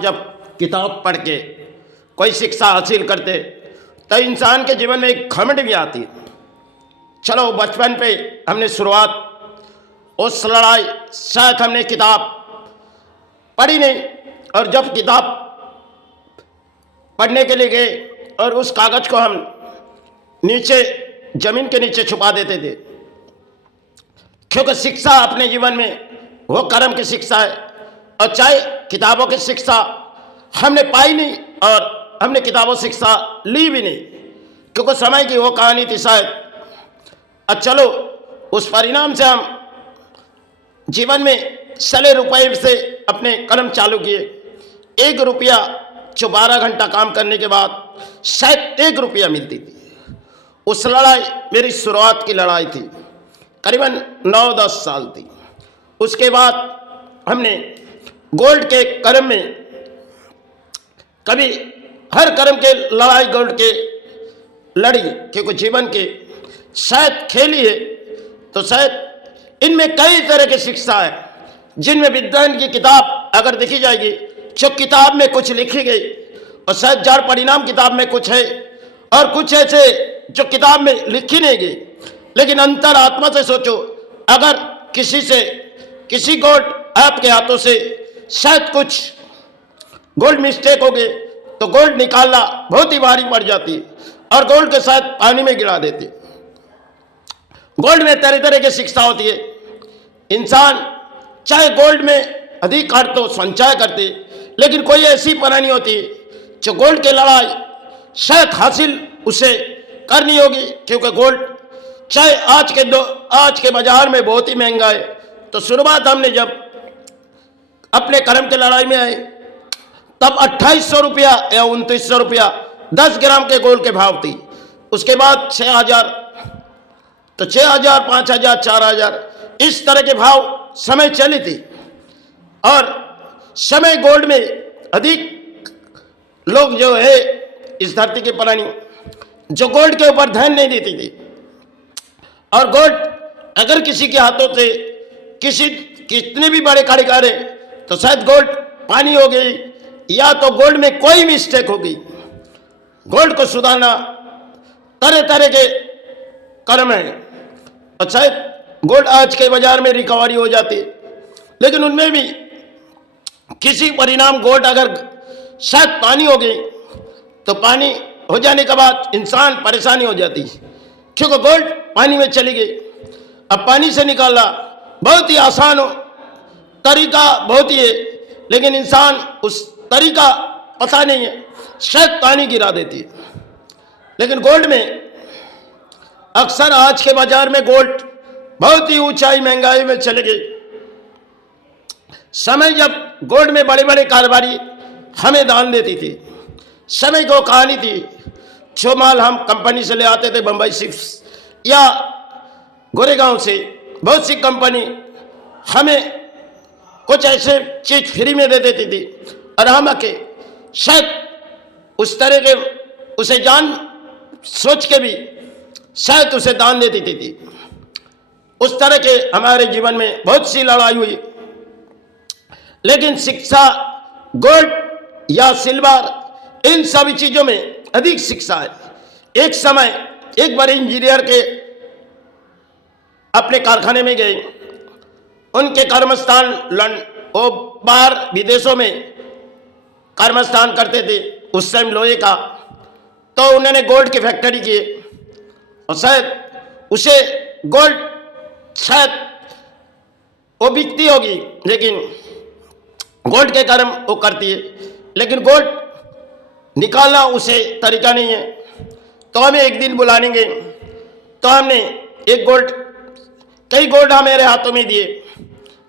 जब किताब पढ़ के कोई शिक्षा हासिल करते तो इंसान के जीवन में एक घमंड भी आती। चलो बचपन पे हमने शुरुआत उस लड़ाई, शायद हमने किताब पढ़ी नहीं, और जब किताब पढ़ने के लिए गए और उस कागज को हम नीचे जमीन के नीचे छुपा देते थे, क्योंकि शिक्षा अपने जीवन में वो कर्म की शिक्षा है। और चाहे किताबों की शिक्षा हमने पाई नहीं और हमने किताबों से शिक्षा ली भी नहीं, क्योंकि समय की वो कहानी थी शायद। और चलो उस परिणाम से हम जीवन में सले रुपए से अपने कर्म चालू किए। 1 रुपया जो 12 घंटा काम करने के बाद शायद 1 रुपया मिलती थी। उस लड़ाई मेरी शुरुआत की लड़ाई थी, करीबन 9-10 साल थी। उसके बाद हमने गोल्ड के कर्म में कभी हर कर्म के लड़ाई गोल्ड के लड़ी, क्योंकि जीवन के शायद खेली है तो शायद इनमें कई तरह की शिक्षा है, जिनमें विज्ञान की किताब अगर देखी जाएगी, जो किताब में कुछ लिखी गई और शायद जड़ परिणाम किताब में कुछ है, और कुछ ऐसे जो किताब में लिखी नहीं गई। लेकिन अंतर आत्मा से सोचो, अगर किसी गोल्ड आपके हाथों से शायद कुछ गोल्ड मिस्टेक हो गए तो गोल्ड निकालना बहुत ही भारी पड़ जाती और गोल्ड के साथ पानी में गिरा देती। गोल्ड में तरह तरह की शिक्षा होती है। इंसान चाहे गोल्ड में अधिक अर्थ तो संचय करते, लेकिन कोई ऐसी पना नहीं होती जो गोल्ड की लड़ाई शायद हासिल उसे करनी होगी, क्योंकि गोल्ड चाहे आज के बाजार में बहुत ही महंगा है। तो शुरुआत हमने जब अपने कर्म की लड़ाई में आए तब 2800 रुपया या 2900 रुपया 10 ग्राम के गोल्ड के भाव थी। उसके बाद 6000, तो 6000, 5000, 4000 इस तरह के भाव समय चली थी। और समय गोल्ड में अधिक लोग जो है इस धरती के प्राणी जो गोल्ड के ऊपर ध्यान नहीं देती थी। और गोल्ड अगर किसी के हाथों से कितने भी बड़े कारीगर है तो शायद गोल्ड पानी हो गई या तो गोल्ड में कोई मिस्टेक हो गई। गोल्ड को सुधारना तरह तरह के कर्म है, और शायद गोल्ड आज के बाजार में रिकवरी हो जाती, लेकिन उनमें भी किसी परिणाम गोल्ड अगर शायद पानी हो गई तो पानी हो जाने के बाद इंसान परेशानी हो जाती, क्योंकि गोल्ड पानी में चली गई। अब पानी से निकालना बहुत ही आसान हो, तरीका बहुत ही है, लेकिन इंसान उस तरीका पता नहीं है, शायद पानी गिरा देती है। लेकिन गोल्ड में अक्सर आज के बाजार में गोल्ड बहुत ही ऊंचाई महंगाई में चले गई। समय जब गोल्ड में बड़े बड़े कारोबारी हमें दान देती थी, समय को कहानी थी, जो माल हम कंपनी से ले आते थे बम्बई शिप्स या गोरेगांव से, बहुत सी कंपनी हमें कुछ ऐसे चीज फ्री में दे देती थी और हम आके शायद उस तरह के उसे जान सोच के भी शायद उसे दान दे देती थी। उस तरह के हमारे जीवन में बहुत सी लड़ाई हुई, लेकिन शिक्षा गोल्ड या सिल्वर इन सभी चीजों में अधिक शिक्षा है। एक समय एक बड़े इंजीनियर के अपने कारखाने में गए, उनके कर्मस्थान वो बाहर विदेशों में कर्मस्थान करते थे उस टाइम लोहे का, तो उन्होंने गोल्ड की फैक्ट्री की और शायद उसे गोल्ड शायद वो बिकती होगी, लेकिन गोल्ड के कर्म वो करती है, लेकिन गोल्ड निकालना उसे तरीका नहीं है। तो हमें एक दिन बुलाएंगे, तो हमने कई गोल्ड मेरे हाथों में दिए,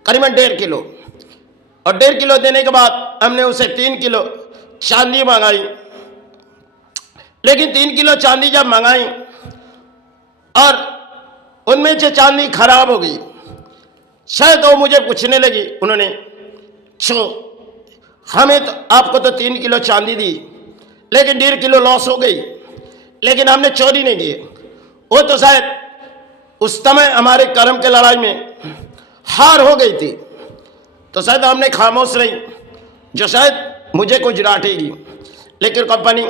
करीबन 1.5 किलो, और 1.5 किलो देने के बाद हमने उसे 3 किलो चांदी मंगाई। लेकिन 3 किलो चांदी जब मंगाई और उनमें से चांदी खराब हो गई, शायद वो मुझे पूछने लगी, उन्होंने हमें तो आपको तो 3 किलो चांदी दी, लेकिन 1.5 किलो लॉस हो गई, लेकिन हमने चोरी नहीं की। वो तो शायद उस समय हमारे कर्म के लड़ाई में हार हो गई थी, तो शायद हमने खामोश रही, जो शायद मुझे कुछ डांटेगी, लेकिन कंपनी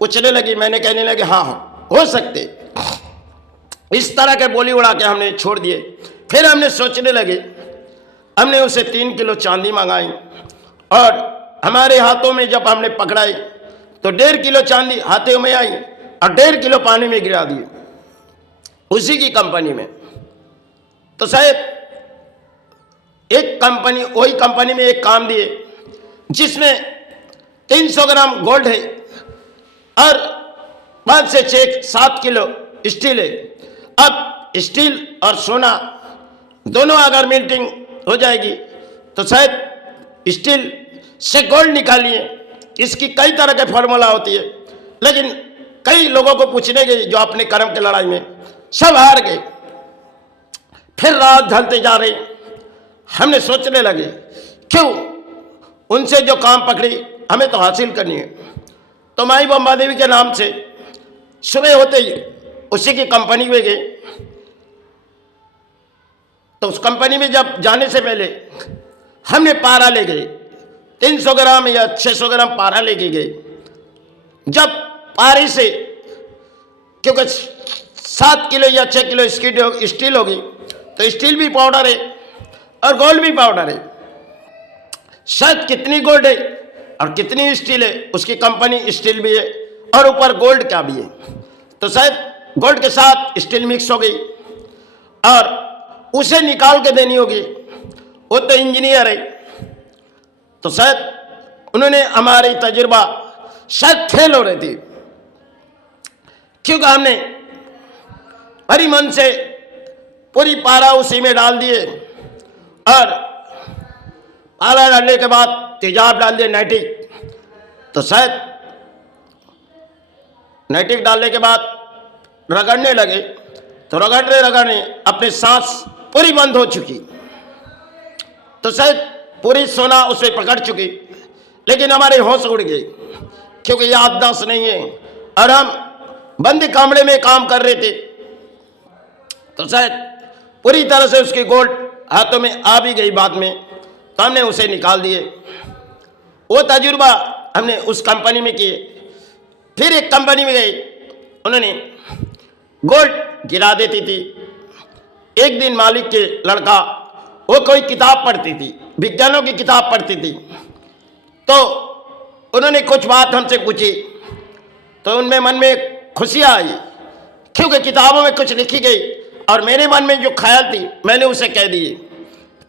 पूछने लगी, मैंने कहने लगे हाँ हो सकते। इस तरह के बोली उड़ा के हमने छोड़ दिए। फिर हमने सोचने लगे, हमने उसे 3 किलो चांदी मंगाई और हमारे हाथों में जब हमने पकड़ाई तो 1.5 किलो चांदी हाथों में आई और 1.5 किलो पानी में गिरा दिए उसी की कंपनी में। तो शायद वही कंपनी में एक काम दिए जिसमें 300 ग्राम गोल्ड है और 5 से 6 7 किलो स्टील है। अब स्टील और सोना दोनों अगर मेल्टिंग हो जाएगी तो शायद स्टील से गोल्ड निकालिए। इसकी कई तरह के फॉर्मूला होती है, लेकिन कई लोगों को पूछने गए जो अपने कर्म की लड़ाई में सब हार गए। फिर रात ढलते जा रही, हमने सोचने लगे क्यों उनसे जो काम पकड़ी हमें तो हासिल करनी है। तो माई बम्बा देवी के नाम से सुबह होते ही उसी की कंपनी में गए। तो उस कंपनी में जब जाने से पहले हमने पारा ले गए, 300 ग्राम या 600 ग्राम पारा लेके गए। जब पारे से, क्योंकि 7 किलो या 6 किलो स्टील होगी तो स्टील भी पाउडर है और गोल्ड भी पाउडर है। शायद कितनी गोल्ड है और कितनी स्टील है, उसकी कंपनी स्टील भी है और ऊपर गोल्ड का भी है। तो शायद गोल्ड के साथ स्टील मिक्स हो गई और उसे निकाल के देनी होगी। वो तो इंजीनियर है, तो शायद उन्होंने हमारी तजुर्बा शायद फेल हो रही थी, क्योंकि हमने भरी मन से पूरी पारा उसी में डाल दिए और पारा डालने के बाद तेजाब डाल दिए नाइट्रिक। तो शायद नाइट्रिक डालने के बाद रगड़ने लगे तो रगड़ने अपनी सांस पूरी बंद हो चुकी। तो शायद पूरी सोना उसे पकड़ चुकी, लेकिन हमारे होश उड़ गए क्योंकि याददाश्त नहीं है और हम बंद कमरे में काम कर रहे थे। तो शायद पूरी तरह से उसकी गोल्ड हाथों में आ भी गई बाद में, तो हमने उसे निकाल दिए। वो तजुर्बा हमने उस कंपनी में किए। फिर एक कंपनी में गए, उन्होंने गोल्ड गिरा देती थी। एक दिन मालिक के लड़का वो कोई किताब पढ़ती थी, विज्ञानों की किताब पढ़ती थी, तो उन्होंने कुछ बात हमसे पूछी तो उनमें मन में खुशियाँ आई क्योंकि किताबों में कुछ लिखी गई और मेरे मन में जो ख्याल थी मैंने उसे कह दिए।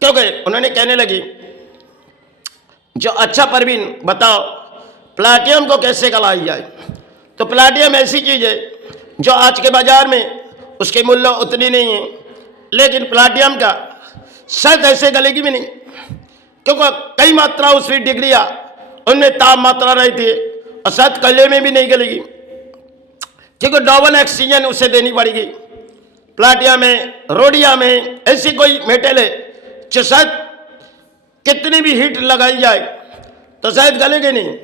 क्योंकि उन्होंने कहने लगी, जो अच्छा परवीन बताओ प्लाटियम को कैसे गलाई जाए। तो प्लाटियम ऐसी चीज़ है जो आज के बाजार में उसकी मूल्य उतनी नहीं है, लेकिन प्लाटियम का शायद ऐसे गलेगी भी नहीं, क्योंकि कई मात्रा उसकी डिग्रियाँ उनमें ताप मात्रा रहती है और शायद कले में भी नहीं गलेगी, क्योंकि डबल ऑक्सीजन उसे देनी पड़ेगी। प्लाटियम में, रोडियम में ऐसी कोई मेटल है जो शायद कितनी भी हीट लगाई जाए तो शायद गलेगी नहीं।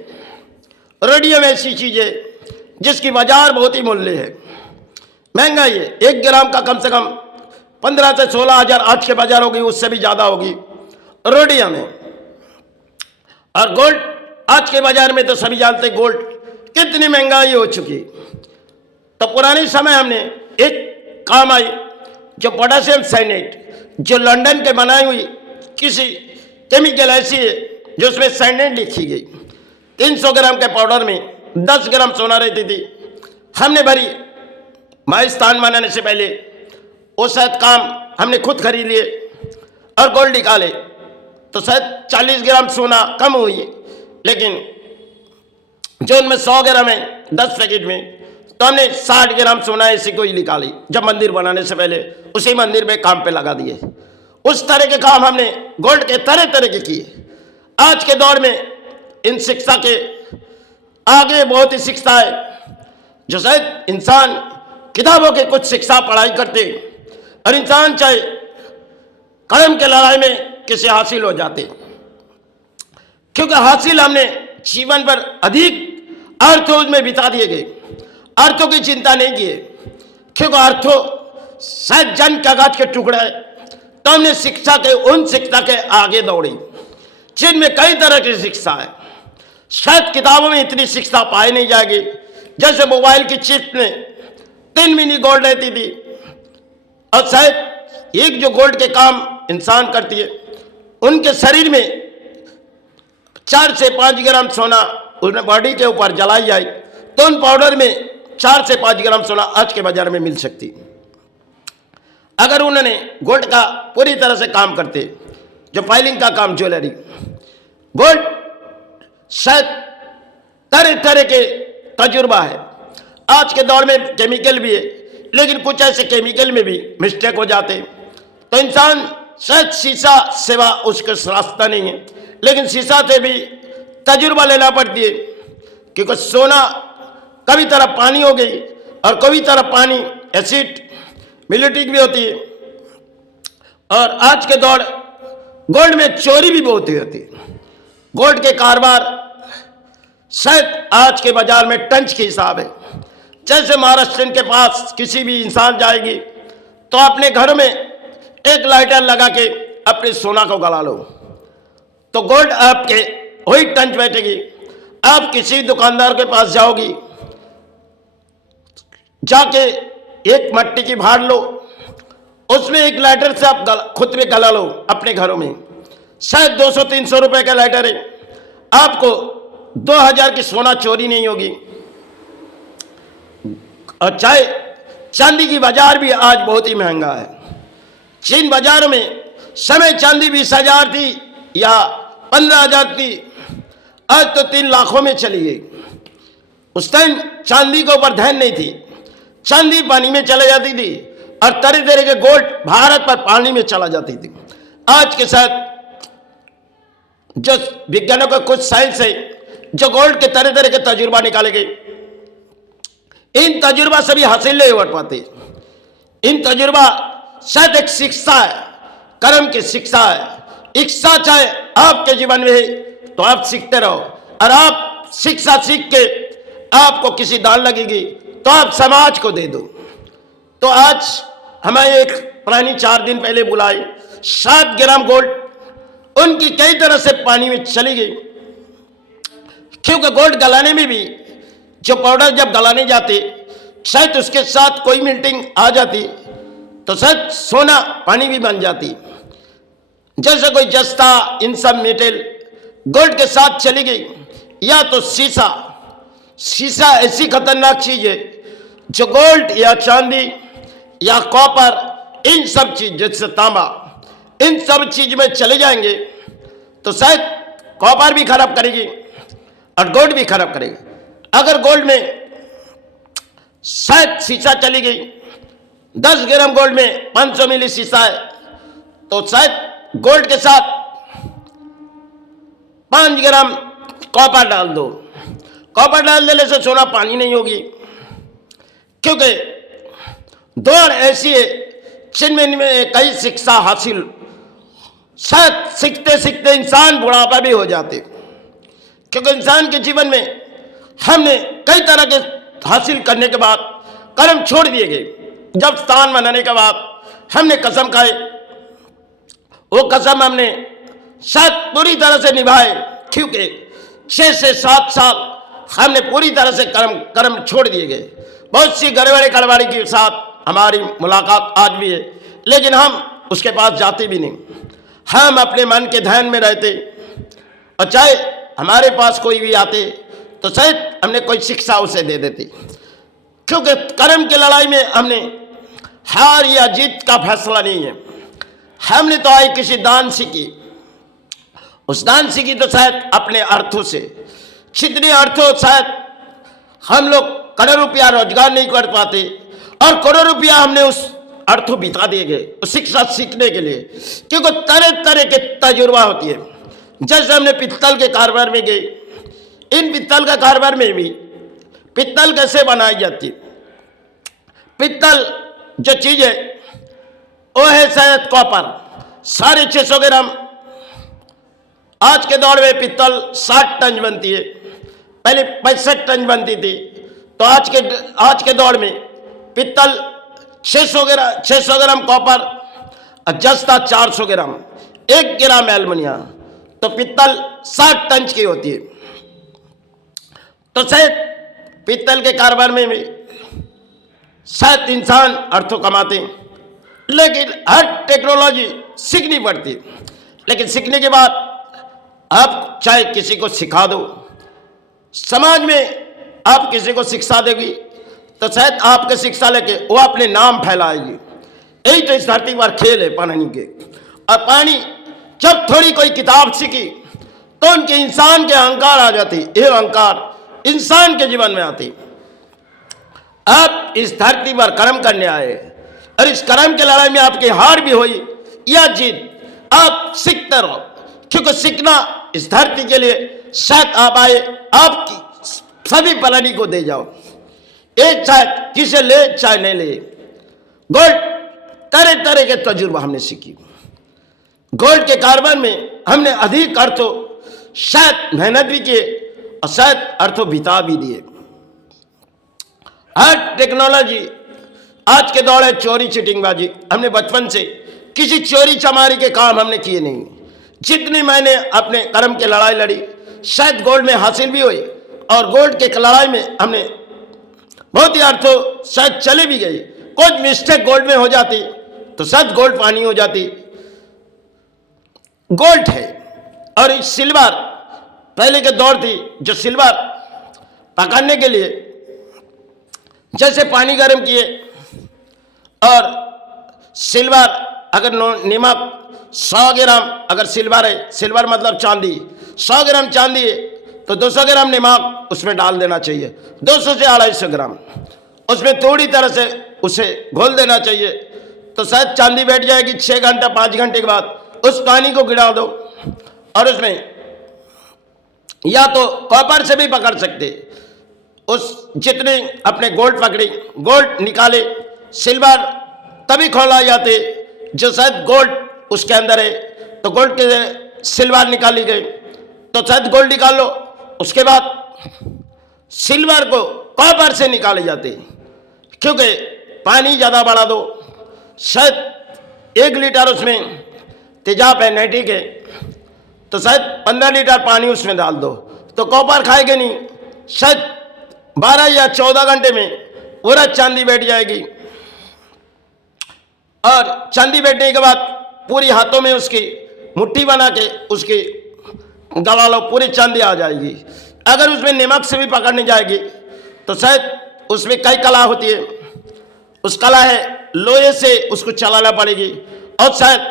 रोडियम ऐसी चीज़ है जिसकी बाजार बहुत ही मूल्य है, महंगाई है। 1 ग्राम का कम से कम 15 से 16 हज़ार आज के बाजार होगी, उससे भी ज़्यादा होगी रोडियम है। और गोल्ड आज के बाजार में तो सभी जानते हैं गोल्ड कितनी महंगाई हो चुकी। तो पुराने समय हमने एक काम आई जो पोटेशियम साइनेट, जो लंदन के बनाई हुई किसी केमिकल ऐसी है जो उसमें साइनेट लिखी गई। 300 ग्राम के पाउडर में 10 ग्राम सोना रहती थी। हमने भरी माई स्थान बनाने से पहले वो शायद काम हमने खुद खरीद लिए और गोल्ड निकाले तो शायद 40 ग्राम सोना कम हुई, लेकिन जो उनमें 100 ग्राम है 10 पैकेट में, तो हमने 60 ग्राम सोना ऐसी कोई निकाली जब मंदिर बनाने से पहले उसी मंदिर में काम पे लगा दिए। उस तरह के काम हमने गोल्ड के तरह तरह के किए। आज के दौर में इन शिक्षा के आगे बहुत ही शिक्षा है जो शायद इंसान किताबों के कुछ शिक्षा पढ़ाई करते और इंसान चाहे कलम के लड़ाई में किसे हासिल हो जाते, क्योंकि हासिल हमने जीवन पर अधिक अर्थों में बिता दिए गए, अर्थों की चिंता नहीं किए, क्योंकि अर्थों शायद जन कागज के टुकड़े है। तो हमने शिक्षा के उन शिक्षा के आगे दौड़ी जिनमें कई तरह की शिक्षा है। शायद किताबों में इतनी शिक्षा पाई नहीं जाएगी। जैसे मोबाइल की चिप में 3 मिली गोल्ड रहती थी, और शायद एक जो गोल्ड के काम इंसान करती है, उनके शरीर में 4 से 5 ग्राम सोना उन बॉडी के ऊपर जलाई जाए तो उन पाउडर में 4 से 5 ग्राम सोना आज के बाजार में मिल सकती। अगर उन्होंने गोल्ड का पूरी तरह से काम करते, जो फाइलिंग का काम, ज्वेलरी, गोल्ड शायद तरह तरह के तजुर्बा है। आज के दौर में केमिकल भी है, लेकिन कुछ ऐसे केमिकल में भी मिस्टेक हो जाते तो इंसान शायद शीशा सेवा उसका रास्ता नहीं है, लेकिन शीशा से भी तजुर्बा लेना पड़ती है, क्योंकि सोना कभी तरह पानी हो गई और कभी तरह पानी एसिड मिलिटिक भी होती है। और आज के दौर गोल्ड में चोरी भी बहुत होती है। गोल्ड के कारोबार शायद आज के बाजार में टंच के हिसाब है। जैसे महाराष्ट्र के पास किसी भी इंसान जाएगी तो अपने घर में एक लाइटर लगा के अपने सोना को गला लो तो गोल्ड आपके वही टंच बैठेगी। आप किसी दुकानदार के पास जाओगी, जाके एक मट्टी की भाड़ लो, उसमें एक लाइटर से आप खुद में गला लो अपने घरों में। शायद 200-300 रुपए का लाइटर है, आपको 2000 की सोना चोरी नहीं होगी। और चाहे चांदी की बाजार भी आज बहुत ही महंगा है। चीन बाजारों में समय चांदी 20,000 थी या 15,000 थी, आज तो 3 लाखों में चली गई। उस टाइम चांदी के ऊपर ध्यान नहीं थी, चांदी पानी में चले जाती थी और तरह तरह के गोल्ड भारत पर पानी में चला जाती थी। आज के साथ जो विज्ञानों का कुछ साइंस है, जो गोल्ड के तरह तरह के तजुर्बा निकाले गए, इन तजुर्बा से भी हासिल नहीं हो पाते। इन तजुर्बा शायद एक शिक्षा है, कर्म की शिक्षा है। इच्छा चाहे आपके जीवन में है तो आप सीखते रहो, और आप शिक्षा सीख के आपको किसी दान लगेगी तो आप समाज को दे दो। तो आज हमें एक प्राणी 4 दिन पहले बुलाई, 7 ग्राम गोल्ड उनकी कई तरह से पानी में चली गई, क्योंकि गोल्ड गलाने में भी जो पाउडर जब गलाने जाते शायद उसके साथ कोई मिल्टिंग आ जाती तो शायद सोना पानी भी बन जाती। जैसे कोई जस्ता, इन सब मेटल गोल्ड के साथ चली गई, या तो शीशा ऐसी खतरनाक चीज है जो गोल्ड या चांदी या कॉपर, इन सब चीज, जैसे तांबा, इन सब चीज में चले जाएंगे तो शायद कॉपर भी खराब करेगी और गोल्ड भी खराब करेगी। अगर गोल्ड में शायद शीशा चली गई, 10 ग्राम गोल्ड में 500 मिली शीशा है, तो शायद गोल्ड के साथ 5 ग्राम कॉपर डाल दो। कॉपर डाल देने से सोना पानी नहीं होगी, क्योंकि दौर ऐसी है जिनमें कई शिक्षा हासिल, शायद सीखते सीखते इंसान बुढ़ापा भी हो जाते, क्योंकि इंसान के जीवन में हमने कई तरह के हासिल करने के बाद कर्म छोड़ दिए गए। जब स्थान बनाने के बाद हमने कसम खाए, वो कसम हमने शायद पूरी तरह से निभाए, क्योंकि 6 से 7 साल हमने पूरी तरह से कर्म छोड़ दिए गए। बहुत सी गड़बड़ी कड़बड़ी के साथ हमारी मुलाकात आज भी है, लेकिन हम उसके पास जाते भी नहीं। हम अपने मन के ध्यान में रहते, और चाहे हमारे पास कोई भी आते तो शायद हमने कोई शिक्षा उसे दे देती, क्योंकि कर्म की लड़ाई में हमने हार या जीत का फैसला नहीं है। हमने तो आई किसी दान सीखी, उस दान सीखी तो शायद अपने अर्थों से, जितने अर्थों शायद हम लोग करोड़ रुपया रोजगार नहीं कर पाते, और करोड़ रुपया हमने उस अर्थों बिता दिए गए उस शिक्षा सीखने के लिए, क्योंकि तरह तरह के तजुर्बा होती है। जैसे हमने पित्तल के कारोबार में गए, इन पित्तल का कारोबार में भी पित्तल कैसे बनाई जाती, पित्तल जो चीज है वो है शायद कॉपर 650 ग्राम। आज के दौर में पित्तल 60 टन बनती है, पहले 65 टन बनती थी। तो आज के दौर में पित्तल 600 ग्राम कॉपर और जस्ता 400 ग्राम, 1 ग्राम एल्युमिनियम, तो पित्तल 60 टन की होती है। तो शायद पीतल के कारोबार में भी शायद इंसान अर्थों कमाते हैं, लेकिन हर टेक्नोलॉजी सीखनी पड़ती है। लेकिन सीखने के बाद आप चाहे किसी को सिखा दो, समाज में आप किसी को शिक्षा देगी तो शायद आपके शिक्षा लेके वो अपने नाम फैलाएगी। यही तो इस धरती पर खेल है पानी के। और पानी जब थोड़ी कोई किताब सीखी तो उनके इंसान के अहंकार आ जाती, ये अहंकार इंसान के जीवन में आती। आप इस धरती पर कर्म करने आए और इस कर्म की लड़ाई में आपकी हार भी हुई या जीत, आप सीखते रहो, क्योंकि सीखना इस धरती के लिए शायद आप आए, आपकी सभी प्राणी को दे जाओ। एक चाहे किसे ले चाहे नहीं ले, गोल्ड तरह तरह के तजुर्बा हमने सीखी। गोल्ड के कार्बन में हमने अधिक अर्थों शायद मेहनत भी किए और शायद अर्थों बिता भी दिए। हर टेक्नोलॉजी आज के दौर है चोरी चिटिंगबाजी, हमने बचपन से किसी चोरी चमारी के काम हमने किए नहीं। जितनी मैंने अपने कर्म की लड़ाई लड़ी शायद गोल्ड में हासिल भी हुई, और गोल्ड के लड़ाई में हमने बहुत ही अर्थों शायद चले भी गई। कुछ मिस्टेक गोल्ड में हो जाती तो शायद गोल्ड पानी हो जाती। गोल्ड है और सिल्वर पहले के दौर थी, जो सिल्वर पकाने के लिए जैसे पानी गर्म किए और सिल्वर अगर नमक 100 ग्राम अगर सिल्वर है, सिल्वर मतलब चांदी, 100 ग्राम चांदी है तो 200 ग्राम नमक उसमें डाल देना चाहिए, 200 से 250 ग्राम उसमें थोड़ी तरह से उसे घोल देना चाहिए, तो शायद चांदी बैठ जाएगी। 6 घंटा 5 घंटे के बाद उस पानी को गिरा दो और उसमें या तो कॉपर से भी पकड़ सकते, उस जितने अपने गोल्ड पकड़ी, गोल्ड निकाले, सिल्वर तभी खोला जाते जो शायद गोल्ड उसके अंदर है, तो गोल्ड के सिल्वर निकाली गई तो शायद गोल्ड निकाल लो। उसके बाद सिल्वर को कॉपर से निकाले जाते, क्योंकि पानी ज़्यादा बढ़ा दो, शायद 1 लीटर उसमें तेजाब है नाइट्रिक है तो शायद 15 लीटर पानी उसमें डाल दो तो कॉपर खाएगा नहीं, शायद 12 या 14 घंटे में पूरा चांदी बैठ जाएगी। और चांदी बैठने के बाद पूरी हाथों में उसकी मुट्ठी बना के उसकी गला लो, पूरी चांदी आ जाएगी। अगर उसमें नमक से भी पकड़ने जाएगी तो शायद उसमें कई कला होती है, उस कला है लोहे से उसको चलाना पड़ेगी, और शायद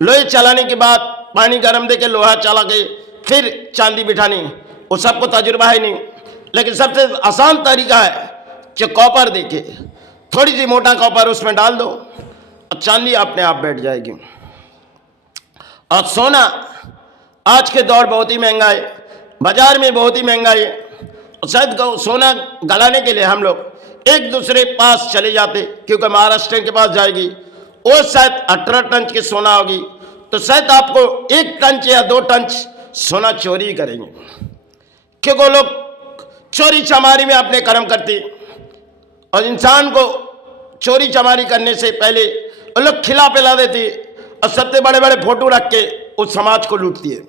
लोहे चलाने के बाद पानी गर्म दे के लोहा चला के फिर चांदी बिठानी, वो सबको तजुर्बा है नहीं। लेकिन सबसे आसान तरीका है कि कॉपर दे के थोड़ी सी मोटा कॉपर उसमें डाल दो और चांदी अपने आप बैठ जाएगी। और सोना आज के दौर बहुत ही महंगा है, बाजार में बहुत ही महंगा है, और शायद सोना गलाने के लिए हम लोग एक दूसरे पास चले जाते, क्योंकि महाराष्ट्र के पास जाएगी वो शायद 18 टन की सोना होगी तो शायद आपको 1 टन या 2 टन सोना चोरी करेंगे, क्योंकि वो लोग चोरी चमारी में अपने कर्म करते। और इंसान को चोरी चमारी करने से पहले वो लोग खिला पिला देती और सबसे बड़े बड़े फोटो रख के उस समाज को लूटती है।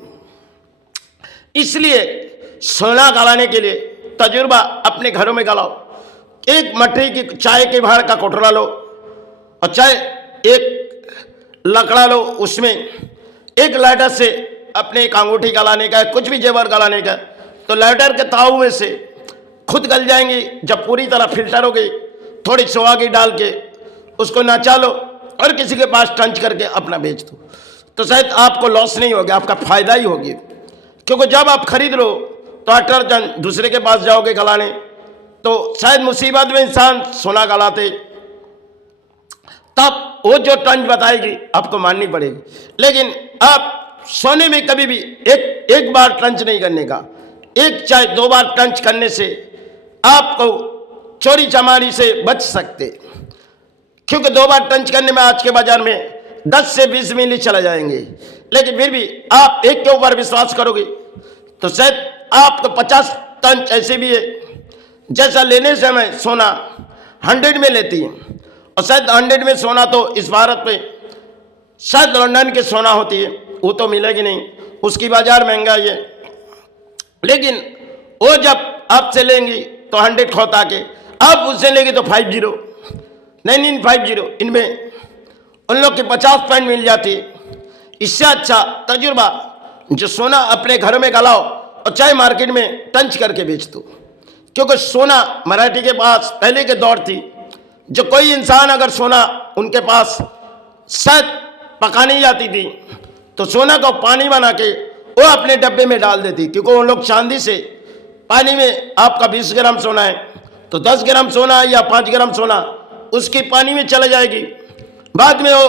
इसलिए सोना गलाने के लिए तजुर्बा अपने घरों में गलाओ। एक मटरी की चाय के भाड़ का कोटरा लो और चाहे एक लकड़ा लो, उसमें एक लाइटर से अपने एक अंगूठी गलाने का है, कुछ भी जेवर गलाने का, तो लाइटर के ताऊ में से खुद गल जाएंगी। जब पूरी तरह फिल्टर हो गई थोड़ी सुहागी डाल के उसको नचा लो और किसी के पास टंच करके अपना बेच दो, तो शायद आपको लॉस नहीं होगा, आपका फायदा ही होगी। क्योंकि जब आप खरीद लो तो 18 टन दूसरे के पास जाओगे गलाने तो शायद मुसीबत में इंसान सोना गलाते, तब वो जो टंच बताएगी आपको माननी पड़ेगी। लेकिन आप सोने में कभी भी एक बार टंच नहीं करने का, एक चाहे 2 बार टंच करने से आपको चोरी चमारी से बच सकते, क्योंकि 2 बार टंच करने में आज के बाजार में 10 से 20 मिली चला जाएंगे। लेकिन फिर भी आप एक के ऊपर विश्वास करोगे तो शायद आपको 50 टंच ऐसे भी है। जैसा लेने से मैं सोना 100 में लेती है, और शायद 100 में सोना तो इस भारत में शायद लंदन के सोना होती है, वो तो मिलेगी नहीं, उसकी बाजार महंगा है। लेकिन वो जब आपसे लेंगी तो 100 खोता के, आप उससे लेंगे तो 50, नहीं 50, इनमें उन लोग के 50 पॉइंट मिल जाती है। इससे अच्छा तजुर्बा जो सोना अपने घर में गलाओ और चाहे मार्केट में टंच करके बेच दो, क्योंकि सोना मराठी के पास पहले के दौर थी, जो कोई इंसान अगर सोना उनके पास शायद पका नहीं जाती थी तो सोना को पानी बना के वो अपने डब्बे में डाल देती, क्योंकि वो लोग चांदी से पानी में आपका 20 ग्राम सोना है तो 10 ग्राम सोना या 5 ग्राम सोना उसकी पानी में चला जाएगी। बाद में वो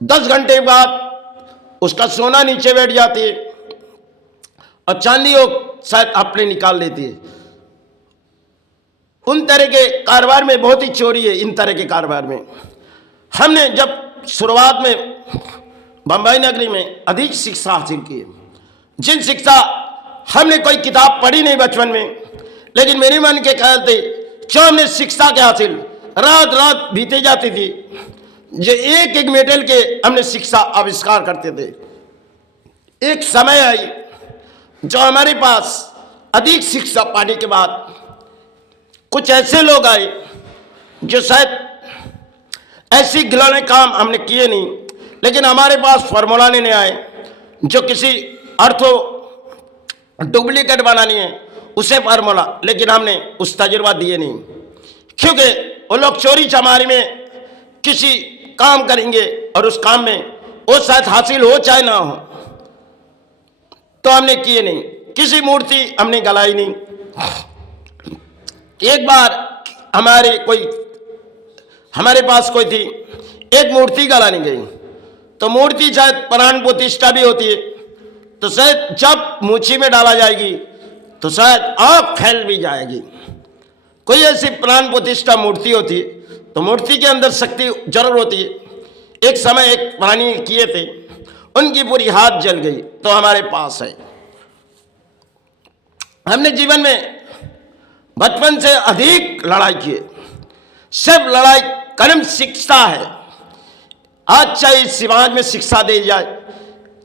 10 घंटे बाद उसका सोना नीचे बैठ जाती है और चांदी वो शायद अपने निकाल लेती है। उन तरह के कारोबार में बहुत ही चोरी है। इन तरह के कारोबार में हमने जब शुरुआत में बंबई नगरी में अधिक शिक्षा हासिल की, जिन शिक्षा हमने कोई किताब पढ़ी नहीं बचपन में, लेकिन मेरे मन के ख्याल थे जो हमने शिक्षा के हासिल रात रात बीते जाती थी, जो एक एक मेटल के हमने शिक्षा आविष्कार करते थे। एक समय आई जो हमारे पास अधिक शिक्षा पाने के बाद कुछ ऐसे लोग आए जो शायद ऐसी गिलौने काम हमने किए नहीं, लेकिन हमारे पास फार्मूला लेने आए जो किसी अर्थो डुप्लीकेट बनानी है उसे फार्मूला, लेकिन हमने उस तजुर्बा दिए नहीं, क्योंकि वो लोग चोरी चमारी में किसी काम करेंगे और उस काम में वो शायद हासिल हो चाहे ना हो, तो हमने किए नहीं। किसी मूर्ति हमने गलाई नहीं। एक बार हमारे पास कोई थी, एक मूर्ति गलाने गई, तो मूर्ति शायद प्राण प्रतिष्ठा भी होती है, तो शायद जब मूछी में डाला जाएगी तो शायद आग फैल भी जाएगी। कोई ऐसी प्राण प्रतिष्ठा मूर्ति होती है तो मूर्ति के अंदर शक्ति जरूर होती है। एक समय एक प्राणी किए थे, उनकी पूरी हाथ जल गई, तो हमारे पास है। हमने जीवन में बचपन से अधिक लड़ाई की है। सब लड़ाई कर्म शिक्षा है। आज चाहे समाज में शिक्षा दी जाए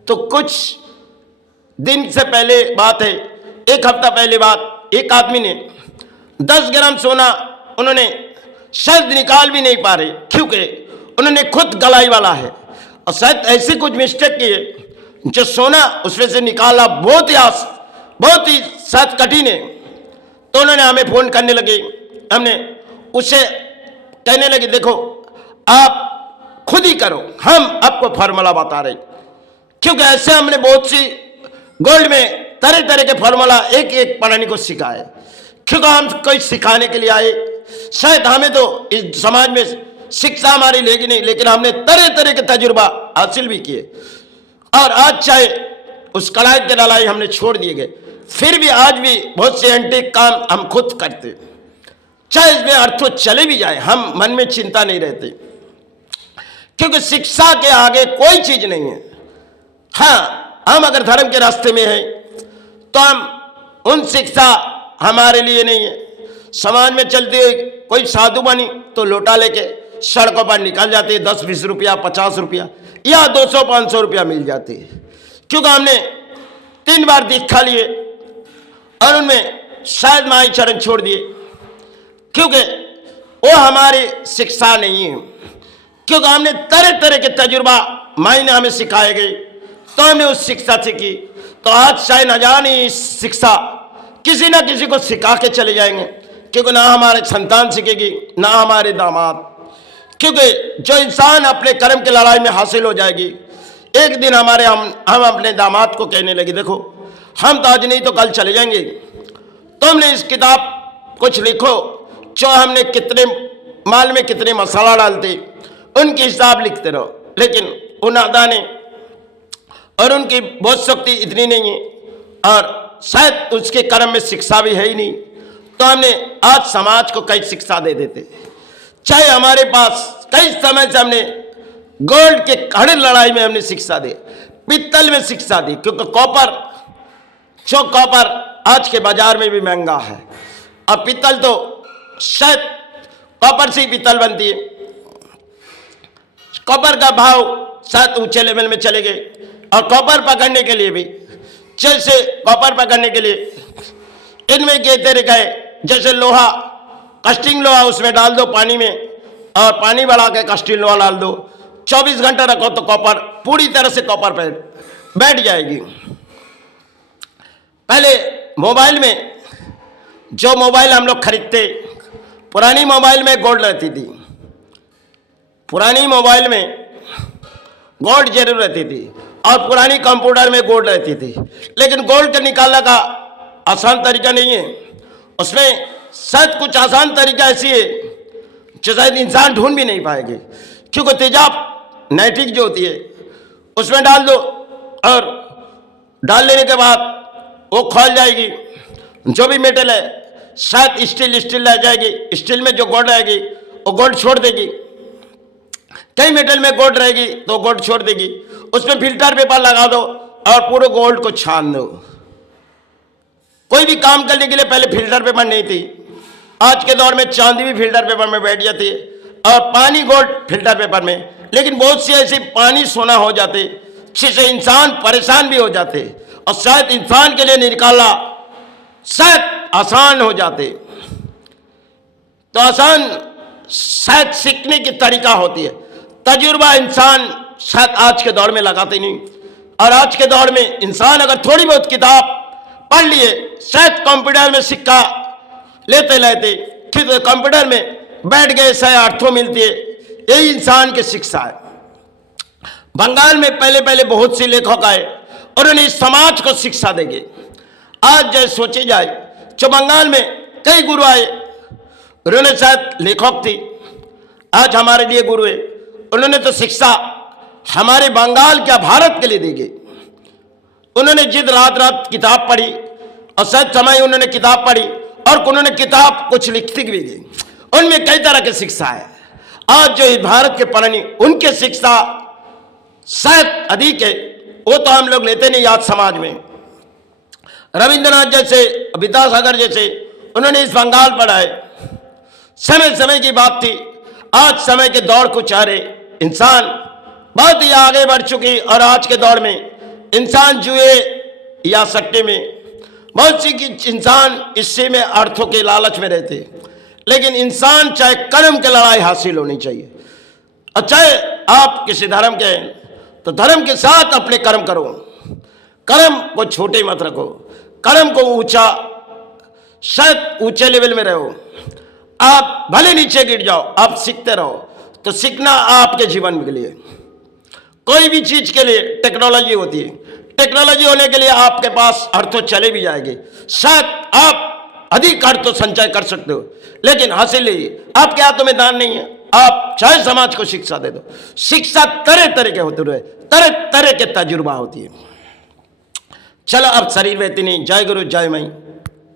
तो कुछ दिन से पहले बात है, एक हफ्ता पहले बात, एक आदमी ने 10 ग्राम सोना उन्होंने शायद निकाल भी नहीं पा रहे, क्योंकि उन्होंने खुद गलाई वाला है और शायद ऐसी कुछ मिस्टेक की है जो सोना उसमें से निकालना बहुत ही शायद कठिन है। तो उन्होंने हमें फोन करने लगे, हमने उसे कहने लगे देखो आप खुद ही करो, हम आपको फार्मूला बता रहे, क्योंकि ऐसे हमने बहुत सी गोल्ड में तरह तरह के फार्मूला एक एक पढ़ाने को सिखाए, क्योंकि हम कोई सिखाने के लिए आए। शायद हमें तो इस समाज में शिक्षा हमारी लेगी नहीं, लेकिन हमने तरह तरह के तजुर्बा हासिल भी किए और आज चाहे उस कढ़ाई के डलाई हमने छोड़ दिए गए, फिर भी आज भी बहुत से एंटीक काम हम खुद करते, चाहे इसमें अर्थों चले भी जाए, हम मन में चिंता नहीं रहती, क्योंकि शिक्षा के आगे कोई चीज नहीं है। हाँ, हम अगर धर्म के रास्ते में हैं तो हम उन शिक्षा हमारे लिए नहीं है। समाज में चलती हुई कोई साधु बनी तो लोटा लेके सड़कों पर निकल जाती है, 10-20 रुपया 50 रुपया या 200-500 रुपया मिल जाती है, क्योंकि हमने 3 बार दीक्षा लिए और उनमें शायद माई चरण छोड़ दिए, क्योंकि वो हमारी शिक्षा नहीं है। क्योंकि हमने तरह तरह के तजुर्बा माई ने हमें सिखाए गए, तो हमने उस शिक्षा सीखी। तो आज शायद न जाने इस शिक्षा किसी ना किसी को सिखा के चले जाएंगे, क्योंकि ना हमारे संतान सीखेगी ना हमारे दामाद, क्योंकि जो इंसान अपने कर्म की लड़ाई में हासिल हो जाएगी, एक दिन हम अपने दामाद को कहने लगे देखो हम तो आज नहीं तो कल चले जाएंगे, तुमने इस किताब कुछ लिखो जो हमने कितने माल में कितने मसाला डालते उनकी हिसाब लिखते रहो। लेकिन उन अदाने और उनकी बहुत शक्ति इतनी नहीं है और शायद उसके कर्म में शिक्षा भी है ही नहीं, तो हमने आज समाज को कई शिक्षा दे देते। चाहे हमारे पास कई समय से हमने गोल्ड के कड़े लड़ाई में हमने शिक्षा दी, पित्तल में शिक्षा दी, क्योंकि कॉपर आज के बाजार में भी महंगा है और पित्तल तो शायद कॉपर से ही पित्तल बनती है। कॉपर का भाव शायद ऊंचे लेवल में चले गए और कॉपर पकड़ने के लिए भी, जैसे कॉपर पकड़ने के लिए इनमें कहते रह गए, जैसे लोहा, कास्टिंग लोहा उसमें डाल दो पानी में, और पानी बढ़ा के कास्टिंग लोहा डाल दो, 24 घंटा रखो तो कॉपर पूरी तरह से कॉपर पे बैठ जाएगी। पहले मोबाइल में, जो मोबाइल हम लोग खरीदते, पुरानी मोबाइल में गोल्ड रहती थी, पुरानी मोबाइल में गोल्ड जरूर रहती थी, और पुरानी कंप्यूटर में गोल्ड रहती थी। लेकिन गोल्ड के निकालने का आसान तरीका नहीं है, उसमें शायद कुछ आसान तरीका ऐसी है जो शायद इंसान ढूंढ भी नहीं पाएंगे, क्योंकि तेजाब नाइट्रिक जो होती है उसमें डाल दो, और डाल लेने के बाद वो खोल जाएगी। जो भी मेटल है, शायद स्टील रह जाएगी, स्टील में जो गोल्ड रहेगी वो गोल्ड छोड़ देगी, कई मेटल में गोल्ड रहेगी तो गोल्ड छोड़ देगी। उसमें फिल्टर पेपर लगा दो और पूरे गोल्ड को छान दो। कोई भी काम करने के लिए पहले फिल्टर पेपर नहीं थी, आज के दौर में चांदी भी फिल्टर पेपर में बैठ जाती है, और पानी गोल्ड फिल्टर पेपर में। लेकिन बहुत सी ऐसे पानी सोना हो जाते जिससे इंसान परेशान भी हो जाते, और शायद इंसान के लिए निकालना शायद आसान हो जाते। तो आसान शायद सीखने की तरीका होती है, तजुर्बा इंसान शायद आज के दौर में लगाते नहीं। और आज के दौर में इंसान अगर थोड़ी बहुत किताब पढ़ लिए, शायद कंप्यूटर में सिक्का लेते लेते फिर तो कंप्यूटर में बैठ गए, शायद अर्थों मिलती है। यही इंसान की शिक्षा है। बंगाल में पहले पहले बहुत से लेखक आए, उन्होंने इस समाज को शिक्षा देंगे। आज जैसे सोचे जाए, जो बंगाल में कई गुरु आए, उन्होंने शायद लेखक थी, आज हमारे लिए गुरु है। उन्होंने तो शिक्षा हमारे बंगाल क्या भारत के लिए देंगे। उन्होंने जिद रात रात किताब पढ़ी, और शायद समय उन्होंने किताब पढ़ी, और उन्होंने किताब कुछ लिखती भी गई, उनमें कई तरह की शिक्षा है। आज जो भारत के प्राणी, उनके शिक्षा शायद अधिक है, वो तो हम लोग लेते नहीं आज समाज में। रविंद्रनाथ जैसे, विद्यासागर जैसे, उन्होंने इस बंगाल पढ़ाए। समय समय की बात थी, आज समय के दौर को चाह रहे इंसान बहुत ही आगे बढ़ चुकी, और आज के दौर में इंसान जुए या सट्टे में, बहुत सी इंसान इससे में अर्थों के लालच में रहते। लेकिन इंसान चाहे कर्म की लड़ाई हासिल होनी चाहिए, और चाहे आप किसी धर्म के हैं तो धर्म के साथ अपने कर्म करो, कर्म को छोटे मत रखो, कर्म को ऊंचा, शायद ऊंचे लेवल में रहो। आप भले नीचे गिर जाओ, आप सीखते रहो। तो सीखना आपके जीवन के लिए, कोई भी चीज के लिए टेक्नोलॉजी होती है, टेक्नोलॉजी होने के लिए आपके पास अर्थों चले भी जाएंगे, शायद आप अधिक अर्थों संचय कर सकते हो, लेकिन हासिल लीजिए, आपके हाथों में दान नहीं है। आप चाहे समाज को शिक्षा दे दो, शिक्षा तरह तरह के होते हुए तरह तरह के तजुर्बा होती है। चलो अब शरीर वैतनी, जय गुरु जय मई।